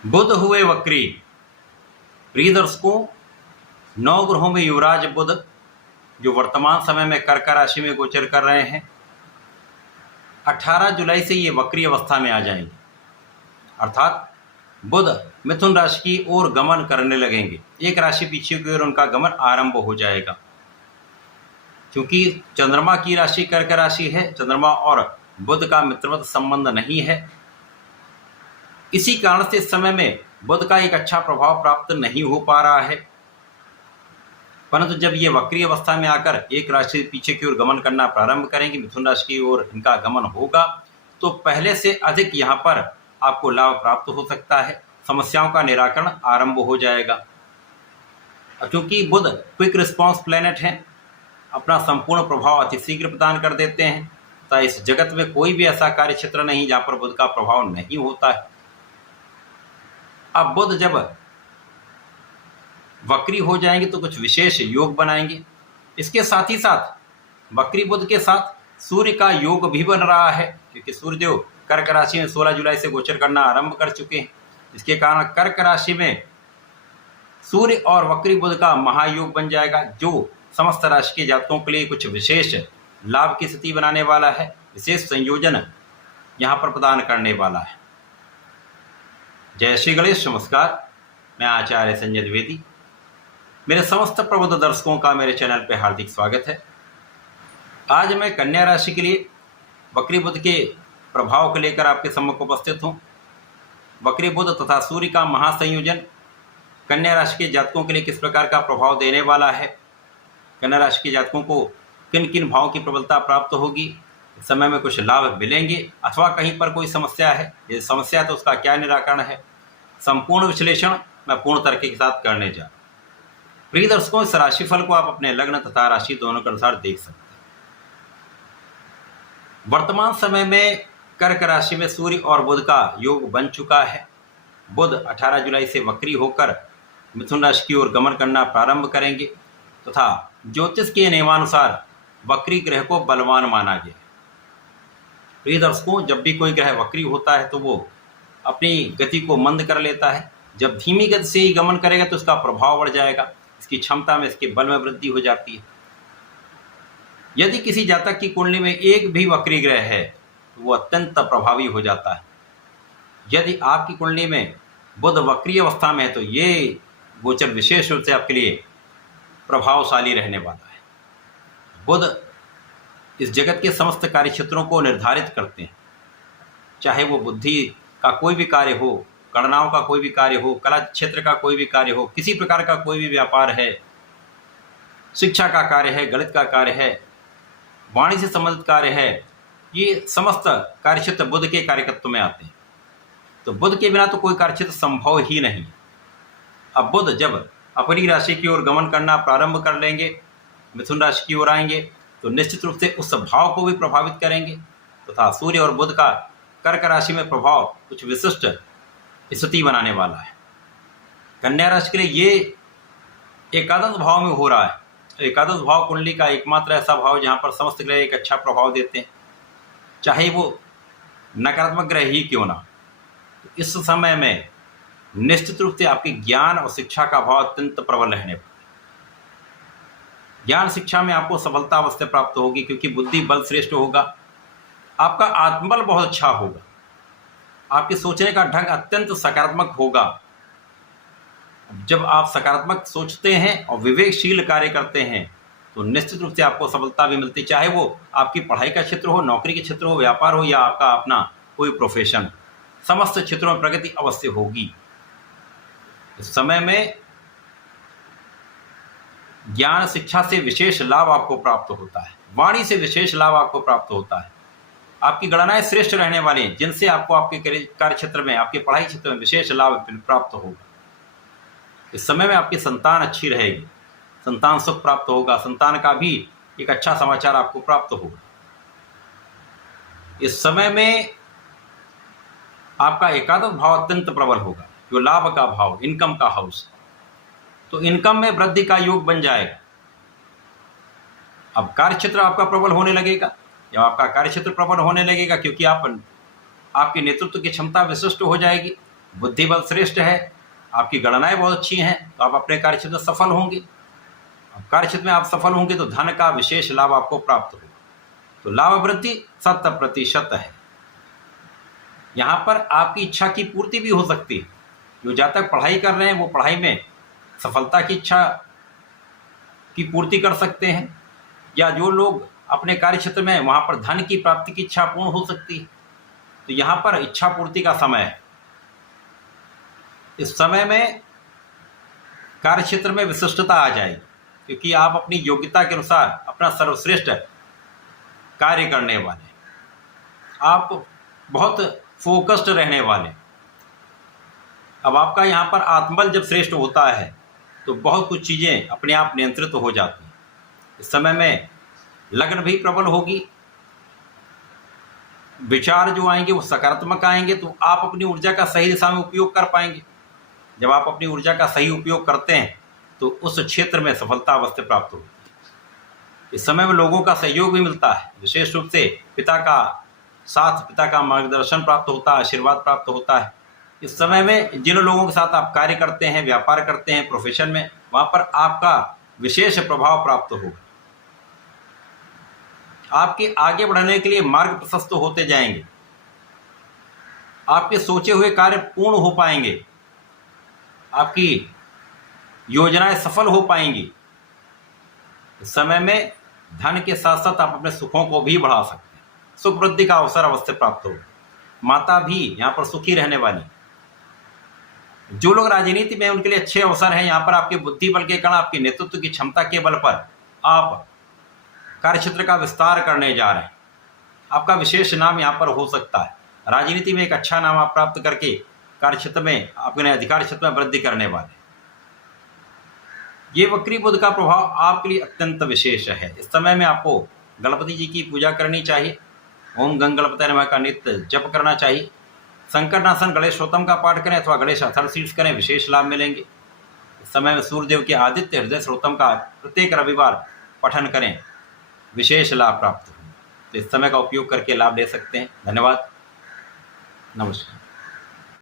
बुध हुए वक्री। प्रिय दर्शकों, 9 ग्रहों में युवराज बुध जो वर्तमान समय में कर्क राशि में गोचर कर रहे हैं, 18 जुलाई से ये वक्री अवस्था में आ जाएंगे। अर्थात बुध मिथुन राशि की ओर गमन करने लगेंगे। एक राशि पीछे की ओर उनका गमन आरंभ हो जाएगा। क्योंकि चंद्रमा की राशि कर्क राशि है, चंद्रमा और बुध का मित्रवत संबंध नहीं है, इसी कारण से इस समय में बुध का एक अच्छा प्रभाव प्राप्त नहीं हो पा रहा है। परंतु जब ये वक्री अवस्था में आकर एक राशि पीछे की ओर गमन करना प्रारंभ करेंगे, मिथुन राशि की ओर इनका गमन होगा, तो पहले से अधिक यहाँ पर आपको लाभ प्राप्त हो सकता है। समस्याओं का निराकरण आरंभ हो जाएगा। क्योंकि बुध क्विक रिस्पॉन्स प्लैनेट है, अपना संपूर्ण प्रभाव अतिशीघ्र प्रदान कर देते हैं। तो इस जगत में कोई भी ऐसा कार्य क्षेत्र नहीं जहाँ पर बुध का प्रभाव नहीं होता है। अब बुध जब वक्री हो जाएंगे तो कुछ विशेष योग बनाएंगे। इसके साथ ही साथ वक्री बुध के साथ सूर्य का योग भी बन रहा है, क्योंकि सूर्यदेव कर्क राशि में 16 जुलाई से गोचर करना आरंभ कर चुके हैं। इसके कारण कर्क राशि में सूर्य और वक्री बुध का महायोग बन जाएगा, जो समस्त राशि के जातकों के लिए कुछ विशेष लाभ की स्थिति बनाने वाला है, विशेष संयोजन यहाँ पर प्रदान करने वाला है। जय श्री गणेश। नमस्कार, मैं आचार्य संजय द्विवेदी। मेरे समस्त प्रबुद्ध दर्शकों का मेरे चैनल पर हार्दिक स्वागत है। आज मैं कन्या राशि के लिए वक्री बुध के प्रभाव को लेकर आपके सम्मुख उपस्थित हूँ। वक्री बुध तथा सूर्य का महासंयोजन कन्या राशि के जातकों के लिए किस प्रकार का प्रभाव देने वाला है, कन्या राशि के जातकों को किन किन भावों की प्रबलता प्राप्त होगी, इस समय में कुछ लाभ मिलेंगे अथवा कहीं पर कोई समस्या है, यदि समस्या है तो उसका क्या निराकरण है, संपूर्ण विश्लेषण मैं पूर्ण तरीके के साथ करने जा रहा हूं। प्रिय दर्शकों, इस राशिफल को आप अपने लग्न तथा राशि दोनों के अनुसार देख सकते हैं। वर्तमान समय में कर्क राशि में सूर्य और बुध का योग बन चुका है। बुध 18 जुलाई से वक्री होकर मिथुन राशि की ओर गमन करना प्रारंभ करेंगे तथा ज्योतिष के नियमानुसार वक्री ग्रह को बलवान माना गया। प्रिय दर्शकों, जब भी कोई ग्रह वक्री होता है तो वो अपनी गति को मंद कर लेता है। जब धीमी गति से ही गमन करेगा तो उसका प्रभाव बढ़ जाएगा, इसकी क्षमता में, इसके बल में वृद्धि हो जाती है। यदि किसी जातक की कुंडली में एक भी वक्री ग्रह है तो वो अत्यंत प्रभावी हो जाता है। यदि आपकी कुंडली में बुध वक्री अवस्था में है तो ये गोचर विशेष रूप से आपके लिए प्रभावशाली रहने वाला है। बुध इस जगत के समस्त कार्य क्षेत्रों को निर्धारित करते हैं, चाहे वो बुद्धि का कोई भी कार्य हो, गणनाओं का कोई भी कार्य हो, कला क्षेत्र का कोई भी कार्य हो, किसी प्रकार का कोई भी व्यापार है, शिक्षा का कार्य है, गणित का कार्य है, वाणिज्य से संबंधित कार्य है, ये समस्त कार्य क्षेत्र बुध के कार्यकत्व में आते हैं। तो बुध के बिना तो कोई कार्य क्षेत्र संभव ही नहीं। अब बुध जब अपनी राशि की ओर गमन करना प्रारंभ कर लेंगे, मिथुन राशि की ओर आएंगे, तो निश्चित रूप से उस भाव को भी प्रभावित करेंगे तथा सूर्य और बुध का कर्क राशि में प्रभाव कुछ विशिष्ट स्थिति बनाने वाला है। कन्या राशि के लिए ये एकादश भाव में हो रहा है। एकादश भाव कुंडली का एकमात्र ऐसा भाव जहाँ पर समस्त ग्रह एक अच्छा प्रभाव देते हैं, चाहे वो नकारात्मक ग्रह ही क्यों ना। तो इस समय में निश्चित रूप से आपके ज्ञान और शिक्षा का भाव अत्यंत प्रबल रहने वाला है। ज्ञान शिक्षा में आपको सफलता अवश्य प्राप्त होगी, क्योंकि बुद्धि बल श्रेष्ठ होगा, आपका आत्मबल बहुत अच्छा होगा, आपके सोचने का ढंग अत्यंत सकारात्मक होगा। जब आप सकारात्मक सोचते हैं और विवेकशील कार्य करते हैं तो निश्चित रूप से आपको सफलता भी मिलती है, चाहे वो आपकी पढ़ाई का क्षेत्र हो, नौकरी के क्षेत्र हो, व्यापार हो या आपका अपना कोई प्रोफेशन, समस्त क्षेत्रों में प्रगति अवश्य होगी। इस समय में ज्ञान शिक्षा से विशेष लाभ आपको प्राप्त होता है, वाणी से विशेष लाभ आपको प्राप्त होता है, आपकी गणनाएं श्रेष्ठ रहने वाली हैं, जिनसे आपको आपके कार्य क्षेत्र में, आपके पढ़ाई क्षेत्र में विशेष लाभ प्राप्त होगा। इस समय में आपकी संतान अच्छी रहेगी, संतान सुख प्राप्त होगा, संतान का भी एक अच्छा समाचार आपको प्राप्त होगा। इस समय में आपका एकादश भाव अत्यंत प्रबल होगा, जो लाभ का भाव, इनकम का हाउस, तो इनकम में वृद्धि का योग बन जाएगा। अब कार्य क्षेत्र आपका प्रबल होने लगेगा। जब आपका कार्य क्षेत्र प्रबल होने लगेगा, क्योंकि आपकी नेतृत्व की क्षमता विशिष्ट हो जाएगी, बुद्धि बल श्रेष्ठ है, आपकी गणनाएं बहुत अच्छी हैं, तो आप अपने कार्यक्षेत्र में सफल होंगे। कार्यक्षेत्र में आप सफल होंगे तो धन का विशेष लाभ आपको प्राप्त होगा। तो लाभ वृद्धि 100% है। यहाँ पर आपकी इच्छा की पूर्ति भी हो सकती है। जो जब तक पढ़ाई कर रहे हैं वो पढ़ाई में सफलता की इच्छा की पूर्ति कर सकते हैं, या जो लोग अपने कार्य क्षेत्र में वहाँ पर धन की प्राप्ति की इच्छा पूर्ण हो सकती है। तो यहाँ पर इच्छा पूर्ति का समय है। इस समय में कार्य क्षेत्र में विशिष्टता आ जाएगी, क्योंकि आप अपनी योग्यता के अनुसार अपना सर्वश्रेष्ठ कार्य करने वाले, आप बहुत फोकस्ड रहने वाले। अब आपका यहाँ पर आत्मबल जब श्रेष्ठ होता है तो बहुत कुछ चीज़ें अपने आप नियंत्रित हो जाती हैं। इस समय में लगन भी प्रबल होगी, विचार जो आएंगे वो सकारात्मक आएंगे, तो आप अपनी ऊर्जा का सही दिशा में उपयोग कर पाएंगे। जब आप अपनी ऊर्जा का सही उपयोग करते हैं तो उस क्षेत्र में सफलता अवश्य प्राप्त होगी। इस समय में लोगों का सहयोग भी मिलता है, विशेष रूप से पिता का साथ, पिता का मार्गदर्शन प्राप्त होता है, आशीर्वाद प्राप्त होता है। इस समय में जिन लोगों के साथ आप कार्य करते हैं, व्यापार करते हैं, प्रोफेशन में, वहाँ पर आपका विशेष प्रभाव प्राप्त होगा। आपके आगे बढ़ने के लिए मार्ग प्रशस्त होते जाएंगे, आपके सोचे हुए कार्य पूर्ण हो पाएंगे, आपकी योजनाएं सफल हो पाएंगी। इस समय में धन के साथ साथ आप अपने सुखों को भी बढ़ा सकते हैं, सुख वृद्धि का अवसर अवश्य प्राप्त होगा। माता भी यहाँ पर सुखी रहने वाली। जो लोग राजनीति में, उनके लिए अच्छे अवसर हैं। यहाँ पर आपके बुद्धि बल के कारण, आपके नेतृत्व की क्षमता के बल पर आप कार्यक्षेत्र का विस्तार करने जा रहे हैं। आपका विशेष नाम यहाँ पर हो सकता है। राजनीति में एक अच्छा नाम आप प्राप्त करके कार्यक्षेत्र में, अपने अधिकार क्षेत्र में वृद्धि करने वाले। ये वक्री बुध का प्रभाव आपके लिए अत्यंत विशेष है। इस समय में आपको गणपति जी की पूजा करनी चाहिए। ओम गंग गणपतये नमः का नित्य जप करना चाहिए। संकटनाशन गणेश स्तोत्रम का पाठ करें अथवा गणेश अथर्वशीर्ष करें, विशेष लाभ मिलेंगे। इस समय में सूर्यदेव के आदित्य हृदय स्तोत्रम का प्रत्येक रविवार पठन करें, विशेष लाभ प्राप्त हो। तो इस समय का उपयोग करके लाभ ले सकते हैं। धन्यवाद, नमस्कार।